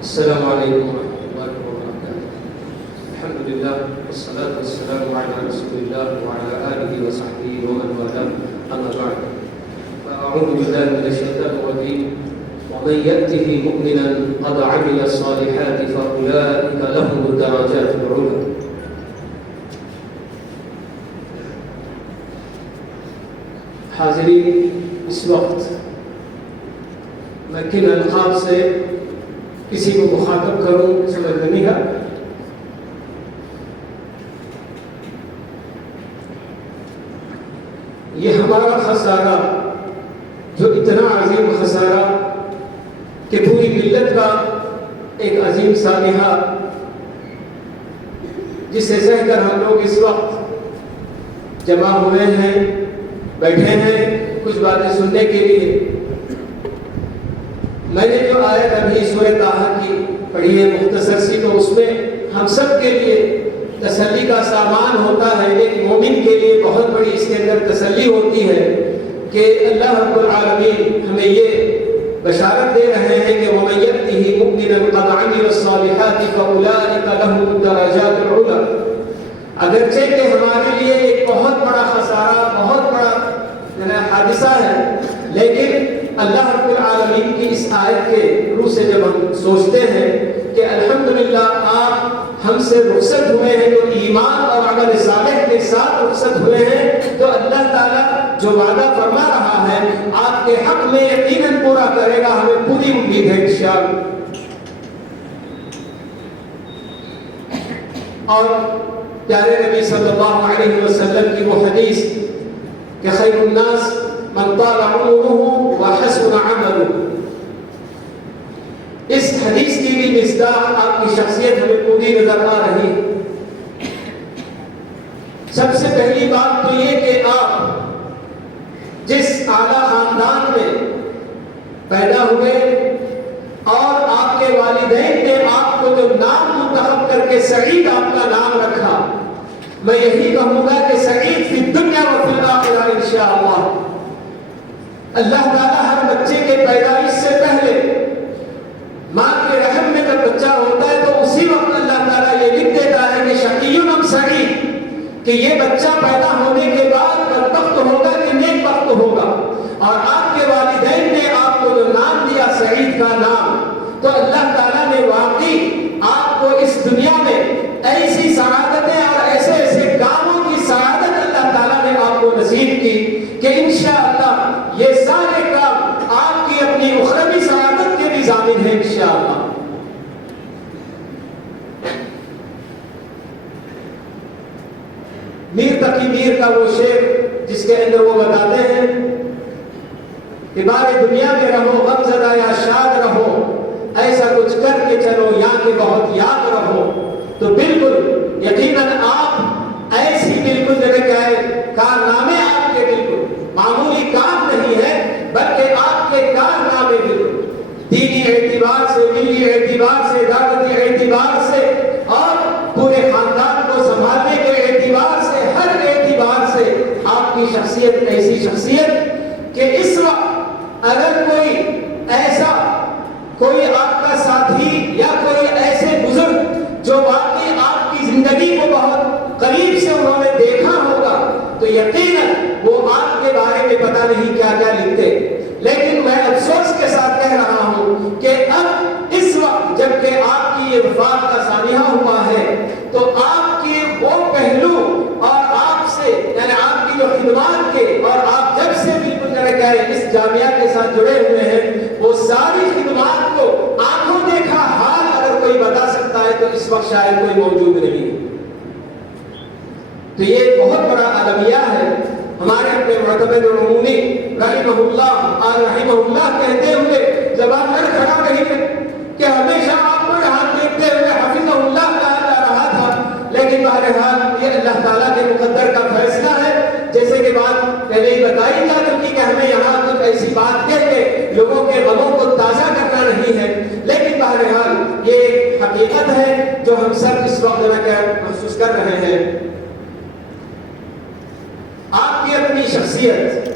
السلام علیکم ورحمۃ اللہ وبرکاتہ۔ الحمد للہ والصلاة والسلام علی رسول اللہ وعلی آلہ وصحبہ ومن والاه، اما بعد فاعوذ باللہ من الشیطان الرجیم ومن یأته مؤمنا قد عمل الصالحات فأولئک لهم الدرجات العلی۔ حاضرین، اس وقت میں کن القاب سے کسی کو مخاطب کروں سمجھ نہیں ہے۔ یہ ہمارا خسارہ جو اتنا عظیم خسارہ کہ پوری ملت کا ایک عظیم سانحہ جسے سہ کر ہم لوگ اس وقت جمع ہوئے ہیں، بیٹھے ہیں کچھ باتیں سننے کے لیے۔ میں نے جو آیت ابھی سورہ طٰہٰ کی پڑھی ہے مختصر سی، تو اس میں ہم سب کے لیے تسلی کا سامان ہوتا ہے۔ ایک مومن کے لیے بہت بڑی اس کے اندر تسلی ہوتی ہے کہ اللہ رب العالمین ہمیں یہ بشارت دے رہے ہیں کہ وَمَن يَأْتِهِ مُؤْمِنًا قَدْ عَمِلَ الصَّالِحَاتِ فَأُولَٰئِكَ لَهُمُ الدَّرَجَاتُ الْعُلَىٰ۔ اگرچہ کہ ہمارے لیے ایک بہت بڑا خسارہ، بہت بڑا حادثہ ہے، لیکن اللہ رب العالمین کی اس آیت کے روح سے جب ہم سوچتے ہیں کہ الحمدللہ آپ ہم سے رخصت ہوئے ہیں، تو ایمان اور عمل صالح کے ساتھ رخصت ہوئے ہیں، تو اللہ تعالیٰ جو وعدہ فرما رہا ہے آپ کے حق میں یقیناً پورا کرے گا، ہمیں پوری امید ہے انشاءاللہ۔ اور پیارے نبی صلی اللہ علیہ وسلم کی وہ حدیث کہ خیر الناس من طال عمره وحسن عمله، اس حدیث کی بھی مصداق آپ کی شخصیت ہمیں پوری نظر آ رہی ہے۔ سب سے پہلی بات تو یہ کہ آپ جس اعلیٰ خاندان میں پیدا ہوئے اور آپ کے والدین نے آپ کو جو نام منتخب کر کے سعید آپ کا نام رکھا، میں یہی کہوں گا کہ سعید فی الدنیا و فی الآخرہ انشاءاللہ۔ اللہ تعالیٰ ہر بچے کے پیدائش سے پہلے ماں کے رحم میں جب بچہ ہوتا ہے تو اسی وقت اللہ تعالیٰ یہ لکھ دیتا ہے کہ شقی ام سعید، کہ یہ بچہ پیدا ہونے کے بعد بدبخت ہوگا کہ نیک بخت ہوگا۔ اور آپ کے والدین نے آپ کو جو نام دیا سعید کا نام، تو اللہ تعالیٰ نے واقعی آپ کو اس دنیا میں ایسی سعادتیں اور ایسے ایسے کاموں کی سعادت اللہ تعالیٰ نے آپ کو نصیب کی کہ انشاءاللہ یہ سارے کام آپ کی اپنی اخروی سعادت کے بھی ضامن ہیں انشاءاللہ۔ میر تقی میر کا وہ شعر جس کے اندر وہ بتاتے ہیں کہ بار دنیا میں رہو غم زدہ یا شاد رہو، ایسا کچھ کر کے چلو یا کہ بہت یاد رہو۔ تو بالکل یقیناً آپ ایسی بالکل جگہ کیا ہے کارنامے آپ کے بالکل معمولی کام نہیں ہے، بلکہ آپ کے کارنامے بالکل دینی اعتبار سے، ملی اعتبار سے، دعوتی اعتبار سے اور پورے خاندان کو سنبھالنے کے اعتبار سے، ہر اعتبار سے آپ کی شخصیت ایسی شخصیت کہ اس وقت اگر کوئی ایسا کوئی آپ کا ساتھی یا کوئی ایسے بزرگ جو واقعی آپ کی زندگی کو بہت قریب سے انہوں نے دیکھا ہوگا تو یقیناً وہ آپ کے بارے میں پتہ نہیں کیا کیا لکھتے۔ لیکن میں افسوس کے ساتھ کہہ رہا ہوں کہ اب اس وقت جب کہ آپ کی یہ وفات کا سانحہ ہوا ہے تو آپ کے وہ پہلو اور آپ سے یعنی آپ کی جو خدمات کے اور آپ جب سے بالکل اس جامعہ کے ساتھ جڑے ہوئے ہیں وہ ساری خدمات کو آنکھوں دیکھا حال اگر کوئی بتا سکتا ہے تو اس وقت شاید کوئی موجود نہیں ہے۔ تو یہ بہت بڑا المیہ ہے۔ ہمارے اپنے معتمد عمومی رحمہ اللہ کہتے ہوئے زبان پر کھڑا نہیں ہے کہ ہمیشہ آپ کو یہاں دیکھتے ہوئے حفظہ اللہ کہا جا رہا تھا، لیکن بہرحال یہ اللہ تعالیٰ کے مقدر کا فیصلہ ہے۔ جیسے کہ بات پہلے ہی بتائی جا چکی کہ ہمیں یہاں کچھ ایسی بات کہہ کے لوگوں کے غموں کو تازہ کرنا نہیں ہے، لیکن بہرحال یہ ایک حقیقت ہے جو ہم سب اس وقت محسوس کر رہے ہیں۔ آپ کی اپنی شخصیت،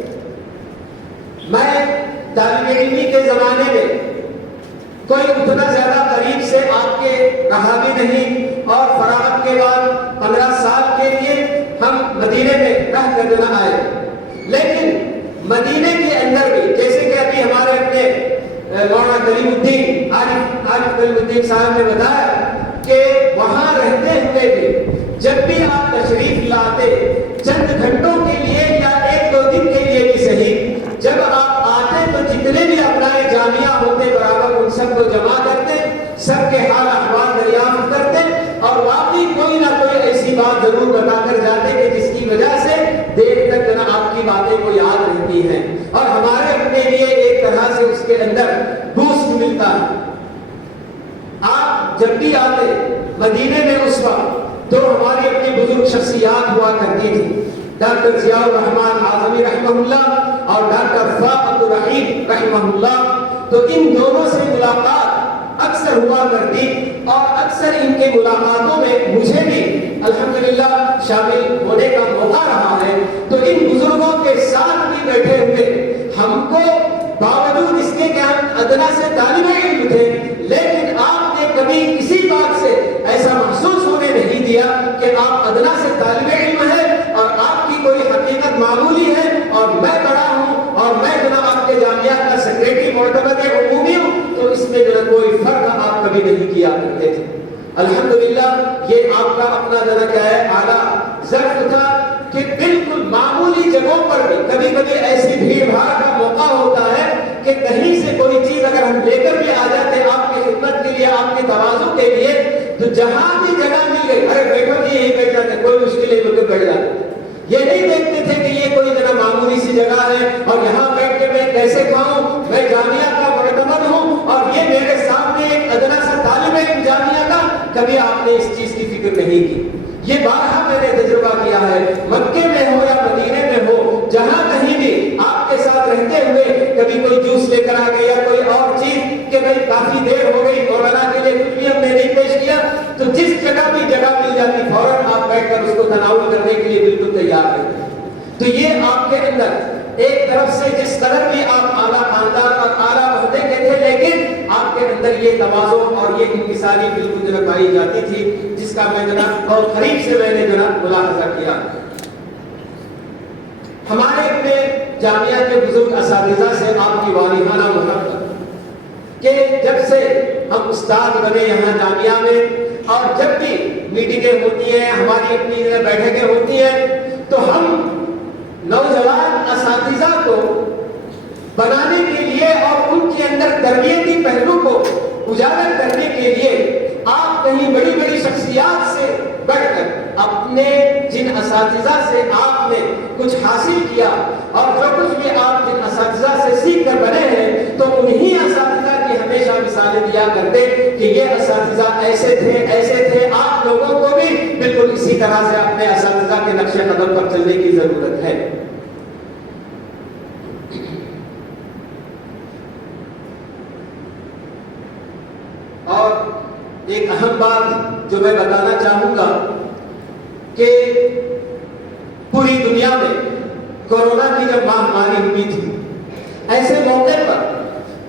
میں طالب علمی کے زمانے میں کوئی اتنا زیادہ قریب کے رہا بھی نہیں اور فراغت کے بعد 15 سال کے لیے ہم مدینے میں رہ کر نہ آئے، لیکن مدینے کے اندر بھی جیسے کہ ابھی ہمارے اپنے مولانا کریم الدین عارف کریم الدین صاحب نے بتایا کہ وہاں رہتے ہوئے بھی جب بھی آپ تشریف لاتے چند گھنٹوں کے لیے یا 1-2 دن کے لیے بھی صحیح، جب آپ آتے تو جتنے بھی اپنائے جامعہ ہوتے برابر ان سب کو جمع کرتے، سب کے حال احوال دریافت کرتے اور واقعی کوئی نہ کوئی ایسی بات ضرور بتا کر جاتے کہ جس کی وجہ سے دیر تک نا آپ کی باتیں کو یاد رہتی ہیں اور ہمارے اپنے لیے ایک طرح سے اس کے اندر بوسٹ ملتا ہے۔ آپ جب بھی آتے مدینے میں اس وقت تو ہماری اپنی بزرگ شخصیات ہوا کرتی تھی، ڈاکٹر ضیاء الرحمن اعظمی رحمہ اللہ اور ڈاکٹر فا عبدالرحیم رحمہ اللہ، تو ان دونوں سے ملاقات اکثر ہوا کرتی اور اکثر ان کے ملاقاتوں میں مجھے بھی الحمدللہ شامل ہونے کا موقع رہا ہے۔ تو ان بزرگوں کے ساتھ بھی بیٹھے ہوئے ہم کو باوجود اس کے کہ ہم ادنا سے طالب علم تھے، لیکن آپ نے کبھی کسی بات سے ایسا محسوس ہونے نہیں دیا کہ آپ ادنا سے طالب علم ہیں اور آپ کی کوئی حقیقت معمولی ہے اور میں بڑا ہوں اور میں جناب آپ کے جامعہ کا سیکریٹری معتمد عمومی ہوں، تو اس میں جو کوئی فرق آپ کبھی نہیں کیا کرتے تھے۔ الحمدللہ یہ آپ کا اپنا جنا کیا ہے اعلیٰ ظرف تھا کہ بالکل معمولی جگہوں پر بھی کبھی کبھی ایسی بھیڑ بھاڑ کا موقع ہوتا ہے کہ کہیں سے کوئی چیز اگر ہم لے کر بھی آ جاتے آپ کی خدمت کے لیے، آپ کے تواضع کے لیے، تو جہاں بھی جگہ مل گئی ارے بیٹھو جی یہیں بیٹھ جاتے، کوئی مشکل نہیں بول کے بیٹھ جاتے۔ یہ نہیں دیکھتے تھے کہ یہ کوئی جگہ معمولی سی جگہ ہے اور یہاں بیٹھ کے میں کیسے کھاؤں، میں جامعہ کا معتمد ہوں اور یہ میرے سامنے ایک ادنا سا طالب علم جامعہ کا، کبھی آپ نے اس چیز کی فکر نہیں کی۔ یہ بارہا میں نے تجربہ کیا ہے، مکے میں ہو یا مدینے میں ہو، جہاں کہیں بھی آپ کے ساتھ رہتے ہوئے کبھی کوئی جوس لے کر آ گئی یا کوئی اور چیز کہ بھئی کافی دیر ہو گئی مولانا کے لیے کچھ بھی ہم نے نہیں پیش کیا، تو جس جگہ بھی جگہ مل جاتی فوراً آپ بیٹھ کر اس کو تناول کرنے کے لیے بالکل تیار رہتے ہیں۔ تو یہ آپ کے اندر ایک طرف سے جس قدر بھی آپ اعلیٰ خاندان اور اعلیٰ عہدے کے تھے، لیکن آپ کے اندر یہ تواضع اور یہ انکساری بالکل جو پائی جاتی تھی، جس کا میں جناب بہت قریب سے میں نے جناب ملاحظہ کیا۔ ہمارے اپنے جامعہ کے بزرگ اساتذہ سے آپ کی والہانہ محبت کہ جب سے ہم استاد بنے یہاں جامعہ میں اور جب بھی میٹنگیں ہوتی ہیں، ہماری اپنی بیٹھکیں ہوتی ہیں، تو ہم نوجوان اساتذہ کو بنانے کے لیے اور ان کے اندر تربیتی پہلو کو اجاگر کرنے کے لیے آپ کہیں بڑی بڑی شخصیات سے بڑھ کر اپنے جن اساتذہ سے آپ نے کچھ حاصل کیا اور جو کچھ بھی آپ جن اساتذہ سے سیکھ کر بنے ہیں، تو انہی اساتذہ کی ہمیشہ مثالیں دیا کرتے کہ یہ اساتذہ ایسے تھے، آپ لوگوں کو بھی بالکل اسی طرح سے اپنے اساتذہ کے نقش قدم پر چلنے کی ضرورت ہے۔ اور ایک اہم بات جو میں بتانا چاہوں گا کہ پوری دنیا میں کورونا کی جب مہاماری ہوئی تھی، ایسے موقع پر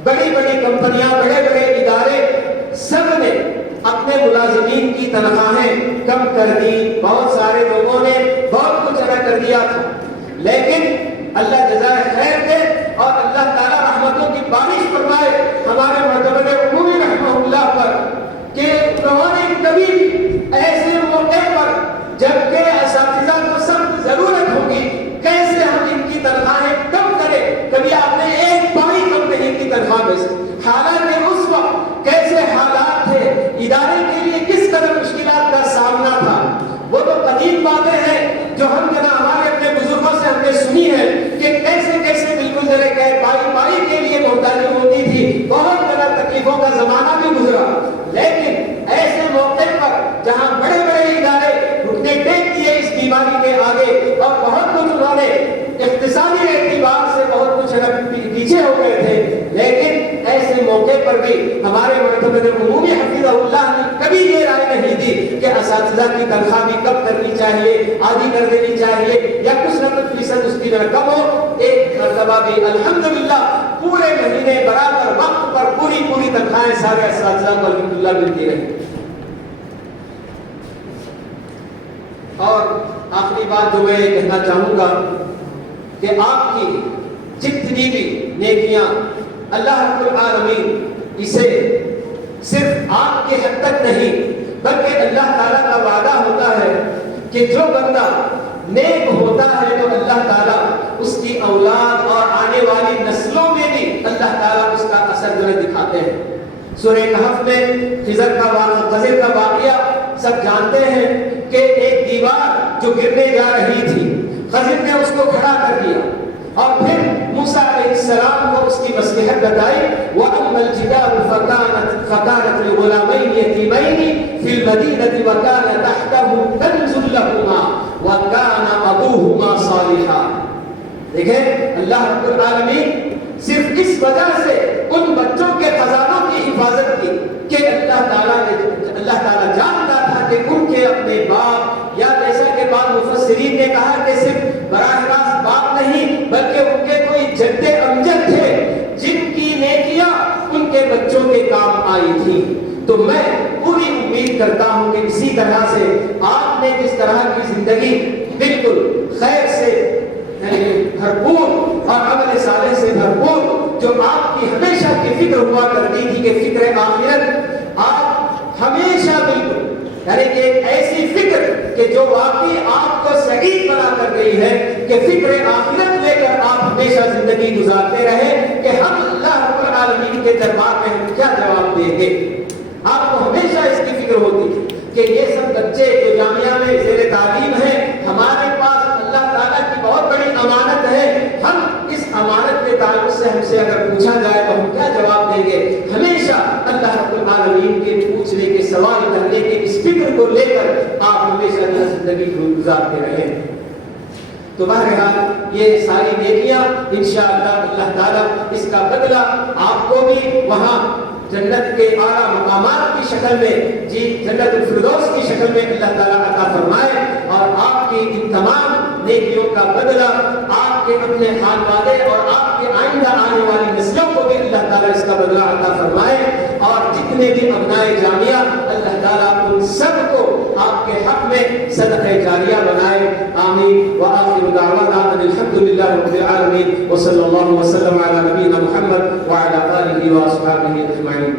بڑی بڑی کمپنیاں، بڑے بڑے ادارے سب نے اپنے ملازمین کی تنخواہیں کم کر دی، بہت سارے لوگوں نے بہت کچھ ادا کر دیا تھا، لیکن اللہ جزائے خیر دے اور اللہ تعالیٰ رحمتوں کی بارش فرمائے ہمارے معتمد عمومی رحمہ اللہ پر کہ انہوں نے کبھی ایسے موقع پر جبکہ اساتذہ کو سخت ضرورت ہوگی کیسے ہم ان کی تنخواہیں کم کریں، کبھی آپ نے ایک پائی کم نہیں کی تنخواہ میں سے، حالانکہ اس وقت کیسے حالات تھے، ادارے کے لیے کس قدر مشکلات کا سامنا تھا۔ وہ تو قدیم باتیں ہیں جو ہم جناب ہمارے اپنے بزرگوں سے ہم نے سنی ہے کہ کیسے کیسے بالکل ذرا کہ پائی کے لیے محتاجی ہوتی تھی، بہت بڑا تکلیفوں کا زمانہ بھی گزرا، لیکن ایسے موقع پر جہاں بڑے بڑے ادارے گھٹنے ٹیک دیے اس بیماری کے آگے اور بہت کچھ انہوں نے اقتصادی اعتبار سے بہت کچھ پیچھے ہو گئے تھے، لیکن ایسے موقع پر بھی ہمارے معتمد عمومی حفظہ اللہ نے کبھی یہ رائے نہیں دی کہ اساتذہ کی تنخواہ بھی کم کرنی چاہیے، آدھی کر دینی چاہیے یا کچھ نہ کچھ فیصد اس کی جگہ کم ہو۔ ایک مرتبہ بھی الحمدللہ پورے مہینے برابر وقت پر پوری تنخواہیں سارے اساتذہ کو الحمدللہ ملتی رہی۔ اور آخری بات جو میں کہنا چاہوں گا کہ آپ کی جتنی بھی نیکیاں اللہ رب العالمین اسے صرف آپ کے حد تک نہیں بلکہ اللہ تعالیٰ کا وعدہ ہوتا ہے کہ جو بندہ نیک ہوتا ہے تو اللہ تعالیٰ اس کی اولاد اور آنے والی نسلوں میں بھی اللہ تعالیٰ اس کا اثر دکھاتے ہیں۔ سورہ کہف میں خضر کا واقعہ سب جانتے ہیں کہ ایک دیوار جو گرنے جا رہی تھی، خضر نے اس کو کھڑا کر دیا اور پھر موسیٰ علیہ السلام کو اس کی مصلحت بتائی۔ وَأَمَّا الْجِدَارُ فَكَانَتْ لِغُلَامَيْنِ يَتِيمَيْنِ فِي الْمَدِينَةِ وَكَانَ تَحْتَهُ كَنْزٌ لَهُمَا وَكَانَ أَبُوهُمَا صَالِحًا۔ دیکھیں اللہ رب العالمین صرف اس وجہ سے ان بچوں کے خزانوں کی حفاظت کی کہ اللہ تعالیٰ جانتا تھا کہ ان کے اپنے باپ، یا جیسا کہ بعض مفسرین نے کہا کہ صرف براہ راست باپ نہیں بلکہ ان کے کوئی جد امجد تھے جن کی نیکیاں ان کے بچوں کے کام آئی تھی۔ تو میں پوری امید کرتا ہوں کہ اسی طرح سے آپ نے جس طرح کی زندگی بالکل خیر سے بھرپور اور عمل صالح سے بھرپور، جو آپ کی ہمیشہ کی فکر ہوا کرتی تھی کہ فکر آخرت، آپ ہمیشہ بالکل یعنی کہ ایک ایسی فکر کہ جو واقعی آپ کو سعید بنا کر گئی ہے کہ فکر آخرت لے کر آپ ہمیشہ زندگی گزارتے رہے کہ ہم اللہ رب العالمین کے دربار میں ہم کیا جواب دیں گے۔ آپ کو ہمیشہ اس کی فکر ہوتی تھی کہ یہ سب بچے جو جامعہ میں زیر تعلیم ہیں، ہمارے پاس اللہ تعالیٰ کی بہت بڑی امانت ہے، ہم اس امانت کے تعلق سے ہم سے اگر پوچھا جائے تو ہم کیا جواب دیں گے۔ ہمیشہ اللہ رب العالمین کے پوچھنے کے، سوال کرنے کے اس فکر کو لے کر آپ ہمیشہ زندگی گزارتے رہے۔ تو بہرحال یہ ساری نیکیاں انشاءاللہ اللہ تعالیٰ اس کا بدلہ آپ کو بھی وہاں جنت کے اعلیٰ مقامات کی شکل میں، جنت الفردوس کی شکل میں اللہ تعالیٰ عطا فرمائے، اور آپ کی ان تمام نیکیوں کا بدلہ آپ کے اپنے حال والے اور آپ کے آئندہ آنے والی نسلوں کو بھی اللہ تعالیٰ اس کا بدلہ عطا فرمائے، اور جتنے بھی ابنائے جامعہ اللہ تعالیٰ ان سب کو آپ کے حق میں صدقہ جاریہ بنائے۔ آمین۔ وآخر دعوانا ان الحمد للہ رب العالمین، وصلی اللہ وسلم علی نبینا محمد وعلی آلہ واصحابہ اجمعین۔